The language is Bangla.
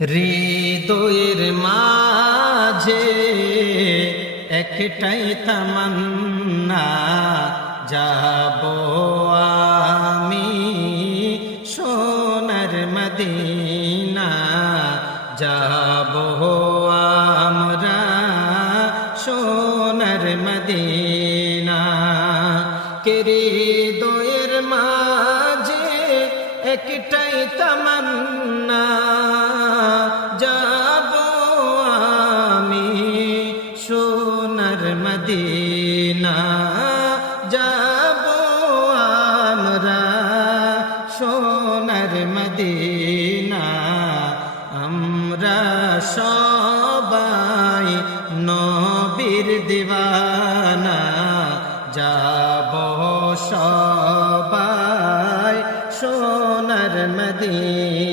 হৃদয়ের মাঝে একটাই তামান্না, যাব আমি সোনার মদিনা, যাব আমরা সোনার মদিনা। কে হৃদয়ের মাঝে একটাই তামান্না, যাব আমি সোনার মদিনা, যাব আমরা সোনার মদিনা। আমরা সবাই নবীর দিওয়ানা, যাব সবাই সোনার মদিনা।